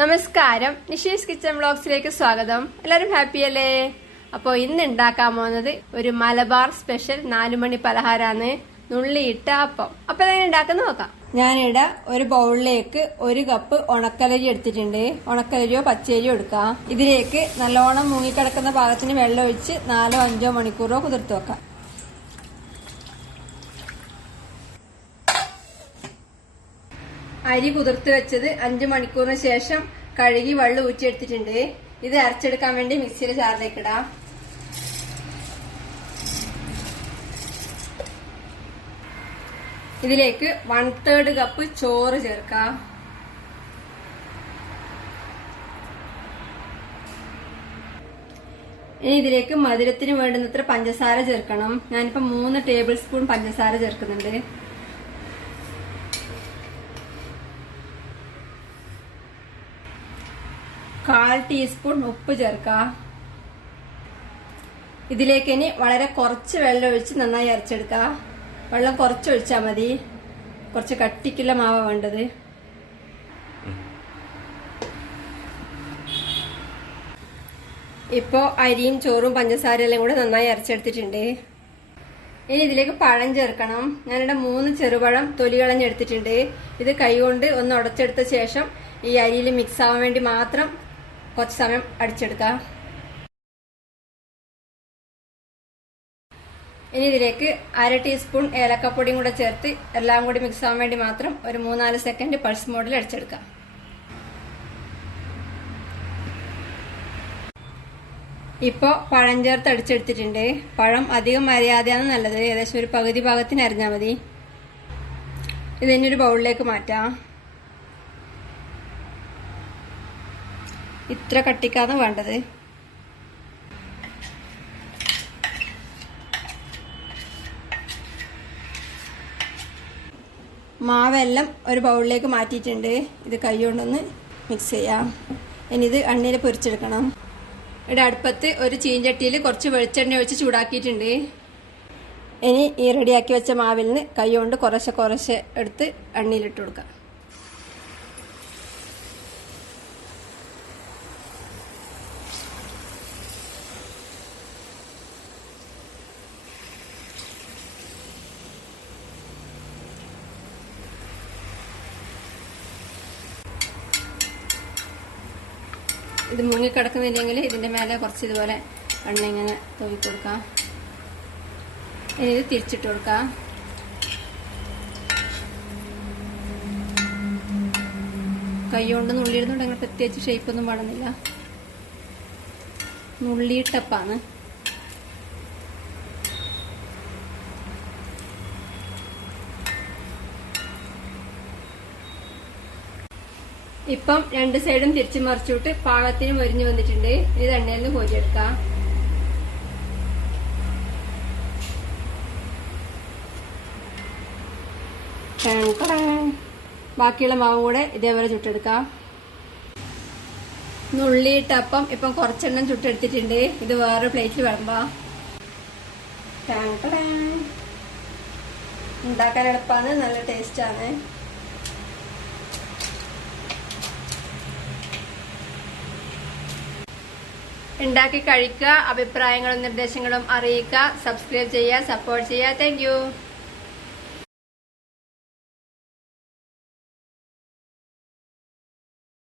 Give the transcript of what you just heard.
നമസ്കാരം, നിഷീസ് കിച്ചൺ വ്ളോഗ്സിലേക്ക് സ്വാഗതം. എല്ലാരും ഹാപ്പി അല്ലേ? അപ്പൊ ഇന്ന് ഉണ്ടാക്കാൻ പോകുന്നത് ഒരു മലബാർ സ്പെഷ്യൽ 4 മണി പലഹാരാണ്, നുള്ളിയിട്ട അപ്പം. അപ്പൊ എങ്ങനെ ഉണ്ടാക്കുന്ന നോക്കാം. ഞാനിവിടെ ഒരു ബൗളിലേക്ക് 1 കപ്പ് ഉണക്കലരി എടുത്തിട്ടുണ്ട്. ഉണക്കലരിയോ പച്ചരിയോ എടുക്കാം. ഇതിലേക്ക് നല്ലോണം മുങ്ങിക്കിടക്കുന്ന പാകത്തിന് വെള്ളം ഒഴിച്ച് 4-5 മണിക്കൂറോ കുതിർത്ത് വെക്കാം. അരി കുതിർത്ത് വെച്ചത് 5 മണിക്കൂറിന് ശേഷം കഴുകി വെള്ളം ഊറ്റിയെടുത്തിട്ടുണ്ട്. ഇത് അരച്ചെടുക്കാൻ വേണ്ടി മിക്സിയുടെ ജാറിലേക്ക് ഇടാം. ഇതിലേക്ക് 1/3 കപ്പ് ചോറ് ചേർക്കാം. ഇനി ഇതിലേക്ക് മധുരത്തിന് വേണ്ടുന്നത്ര പഞ്ചസാര ചേർക്കണം. ഞാനിപ്പോ 3 ടേബിൾ സ്പൂൺ പഞ്ചസാര ചേർക്കുന്നുണ്ട്. കാൽ ടീസ്പൂൺ ഉപ്പ് ചേർക്കാം. ഇതിലേക്ക് ഇനി വളരെ കുറച്ച് വെള്ളം ഒഴിച്ച് നന്നായി അരച്ചെടുക്കാം. വെള്ളം കുറച്ച് ഒഴിച്ചാൽ മതി, കുറച്ച് കട്ടിക്കുള്ള മാവ് വേണ്ടത്. ഇപ്പോ അരിയും ചോറും പഞ്ചസാര എല്ലാം കൂടെ നന്നായി അരച്ചെടുത്തിട്ടുണ്ട്. ഇനി ഇതിലേക്ക് പഴം ചേർക്കണം. ഞാനിവിടെ 3 ചെറുപഴം തൊലി കളഞ്ഞെടുത്തിട്ടുണ്ട്. ഇത് കൈകൊണ്ട് ഒന്ന് ഉടച്ചെടുത്ത ശേഷം ഈ അരിയിൽ മിക്സ് ആവാൻ വേണ്ടി മാത്രം കുറച്ച് സമയം അടിച്ചെടുക്കാം. ഇനി ഇതിലേക്ക് 1/2 ടീസ്പൂൺ ഏലക്കപ്പൊടിയും കൂടെ ചേർത്ത് എല്ലാം കൂടി മിക്സ് ആവാൻ വേണ്ടി മാത്രം ഒരു 3-4 സെക്കൻഡ് പൾസ് മോഡിൽ അടിച്ചെടുക്കാം. ഇപ്പോ പഴം ചേർത്ത് അടിച്ചെടുത്തിട്ടുണ്ട്. പഴം അധികം അരിയാതെയാണ് നല്ലത്. ഏകദേശം ഒരു പകുതി ഭാഗത്തിന് അരിഞ്ഞാൽ മതി. ഇതിനൊരു ബൗളിലേക്ക് മാറ്റാം. ഇത്ര കട്ടിക്കാണ് വേണ്ടത്. മാവെല്ലാം ഒരു ബൗളിലേക്ക് മാറ്റിയിട്ടുണ്ട്. ഇത് കൈകൊണ്ടൊന്ന് മിക്സ് ചെയ്യാം. ഇനി ഇത് എണ്ണയിൽ പൊരിച്ചെടുക്കണം. ഇവിടെ അടുപ്പത്ത് ഒരു ചീഞ്ചട്ടിയിൽ കുറച്ച് വെളിച്ചെണ്ണ ഒഴിച്ച് ചൂടാക്കിയിട്ടുണ്ട്. ഇനി ഈ റെഡിയാക്കി വെച്ച മാവിൽ നിന്ന് കൈകൊണ്ട് കുറേശ്ശെ എടുത്ത് എണ്ണയിലിട്ട് കൊടുക്കാം. ഇത് മുങ്ങിക്കിടക്കുന്നില്ലെങ്കിൽ ഇതിന്റെ മേലെ കുറച്ച് ഇതുപോലെ എണ്ണ ഇങ്ങനെ തൂവി കൊടുക്കാം. ഇനി ഇത് തിരിച്ചിട്ട് കൊടുക്കാം. കൈ കൊണ്ട് നുള്ളിയിടുന്നുണ്ടെങ്കിൽ പ്രത്യേകിച്ച് ഷേപ്പൊന്നും പാടുന്നില്ല. നുള്ളിയിട്ടപ്പാണ്. ഇപ്പം 2 സൈഡും തിരിച്ചു മറിച്ചിട്ട് പാകത്തിന് മൊരിഞ്ഞു വന്നിട്ടുണ്ട്. ഇത് എണ്ണയിൽ നിന്ന് കോരിയെടുക്കാം. ബാക്കിയുള്ള മാവും കൂടെ ഇതേപോലെ ചുട്ടെടുക്കാം. നുള്ളിയിട്ടപ്പം ഇപ്പം കുറച്ചെണ്ണം ചുട്ടെടുത്തിട്ടുണ്ട്. ഇത് വേറെ പ്ലേറ്റിൽ വിളമ്പാം. ഉണ്ടാക്കാൻ എളുപ്പമാണ്, നല്ല ടേസ്റ്റാണ്. ഉണ്ടാക്കി കഴിക്കുക. അഭിപ്രായങ്ങളും നിർദ്ദേശങ്ങളും അറിയിക്കുക. സബ്സ്ക്രൈബ് ചെയ്യുക, സപ്പോർട്ട് ചെയ്യുക. Thank you.